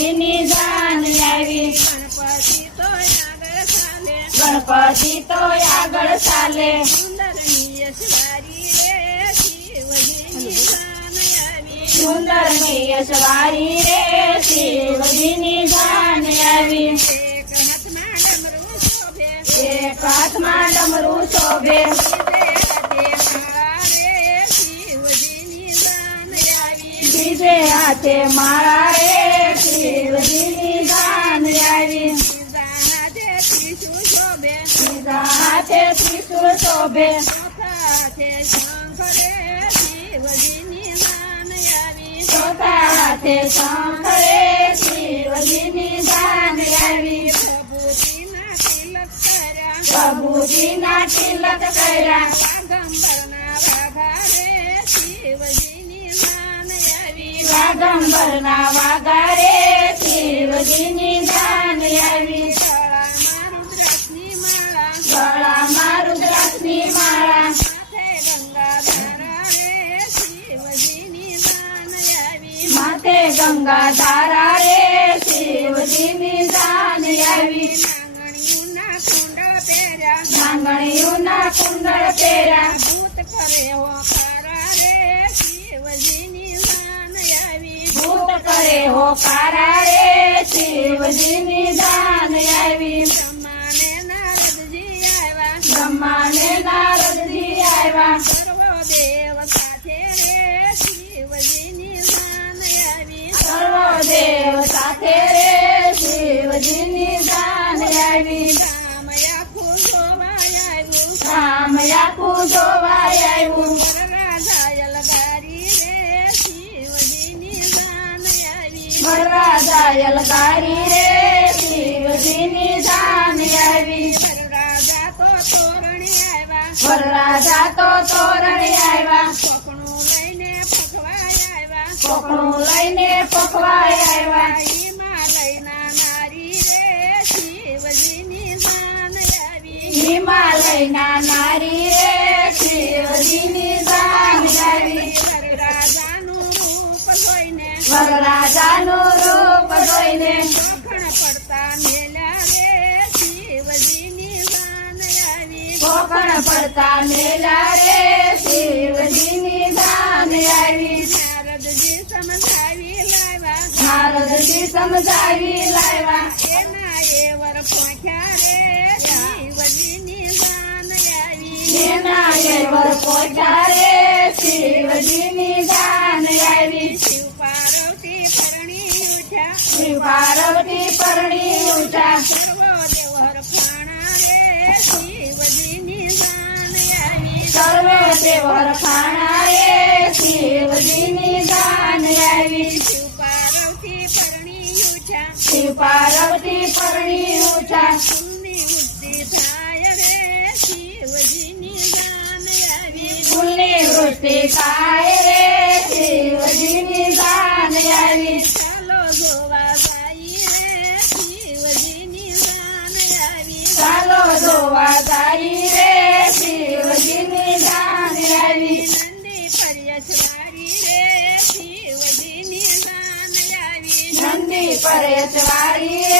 શિવજીની જાન આવી. ગણપતિ તો આગળ ચાલે. સુંદર ને યશવારી રે શિવજીની જાન આવી. એક હાથમાં ડમરું શોભે. બીજે હાથે માળા રે શિવજીની જાન આવી. બીજા હાથે ત્રિશૂળ શોભે. ચોથા હાથે શંખ રે શિવજીની જાન આવી. પ્રભુજીના તિલક કર્યા. વાગંબરના વાઘા રે શિવજીની જાન આવી. ગળામાં રુદ્રાક્ષની માળા. માથે ગંગા ધારા રે શિવજીની જાન આવી. નાંગણીઓના કુંડળ પહેર્યા. ભૂત કરે હોકારા રે શિવજીની જાન આવી. બ્રહ્મા ને નારદજી આવ્યા. સર્વદેવ સાથે રે શિવજીની જાન આવી. રામ આખું જોવાય આવ્યું. વરરાજા યલગારી રે શિવજીની જાન આવી. વરરાજા તો તોરણે આવ્યા. કોકણું લઈને પકવાય આવ્યા. હિમાલયના નારી રે શિવજીની જાન આવી. વરરાજાનું રૂપ જોઈને કોકણ પડતા મેલા રે શિવજીની જાન આવી. નારદજી સમજાવી લાવ્યા. એના એવર પોચા રે શિવજીની જાન આવી. શિવ પાર્વતી પરણી ઉઠા. સર્વે દેવર ખાણા રે શિવજીની જાન આવી. શિવ પાર્વતી પરણી ઉઠા. ફૂલની વૃષ્ટિ થાય રે શિવજીની જાન આવી. ચાલો જોવા જાય રે શિવજીની જાન આવી. નંદી પરેશવારી રે